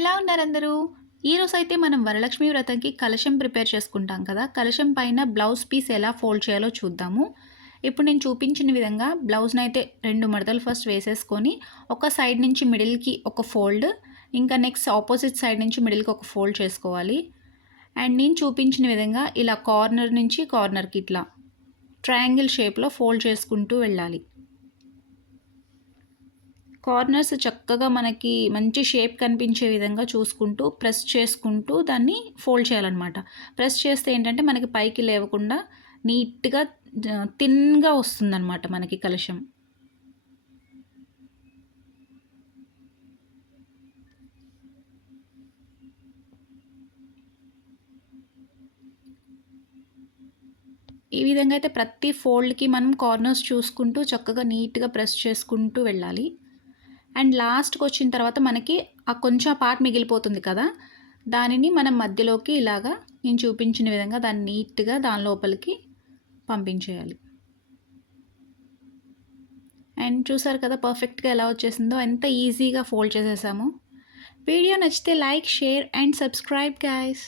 ఎలా ఉన్నారందరూ? ఈరోజైతే మనం వరలక్ష్మి వ్రతంకి కలశం ప్రిపేర్ చేసుకుంటాం కదా! కలశం పైన బ్లౌజ్ పీస్ ఎలా ఫోల్డ్ చేయాలో చూద్దాము. ఇప్పుడు నేను చూపించిన విధంగా బ్లౌజ్‌నైతే 2 మడతలు ఫస్ట్ వేసేసుకొని, ఒక సైడ్ నుంచి మిడిల్‌కి ఒక ఫోల్డ్, ఇంకా నెక్స్ట్ ఆపోజిట్ సైడ్ నుంచి మిడిల్‌కి ఒక ఫోల్డ్ చేసుకోవాలి. అండ్ నేను చూపించిన విధంగా ఇలా కార్నర్ నుంచి కార్నర్‌కి ఇట్లా ట్రయాంగిల్ షేప్‌లో ఫోల్డ్ చేసుకుంటూ వెళ్ళాలి. కార్నర్స్ చక్కగా మనకి మంచి షేప్ కనిపించే విధంగా చూసుకుంటూ, ప్రెస్ చేసుకుంటూ దాన్ని ఫోల్డ్ చేయాలనమాట. ప్రెస్ చేస్తే ఏంటంటే మనకి పైకి లేవకుండా నీట్‌గా థిన్‌గా వస్తుందనమాట మనకి కలశం. ఈ విధంగా అయితే ప్రతి ఫోల్డ్‌కి మనం కార్నర్స్ చూసుకుంటూ చక్కగా నీట్‌గా ప్రెస్ చేసుకుంటూ వెళ్ళాలి. అండ్ లాస్ట్‌కొచ్చిన తర్వాత మనకి కొంచెం పార్ట్ మిగిలిపోతుంది కదా! దానిని మనం మధ్యలోకి ఇలాగా నేను చూపించిన విధంగా దాన్ని నీట్‌గా దాని లోపలికి పంపించేయాలి. అండ్ చూసారు కదా పర్ఫెక్ట్‌గా ఎలా వచ్చేసిందో, ఎంత ఈజీగా ఫోల్డ్ చేసేసామో. వీడియో నచ్చితే like, share and subscribe guys.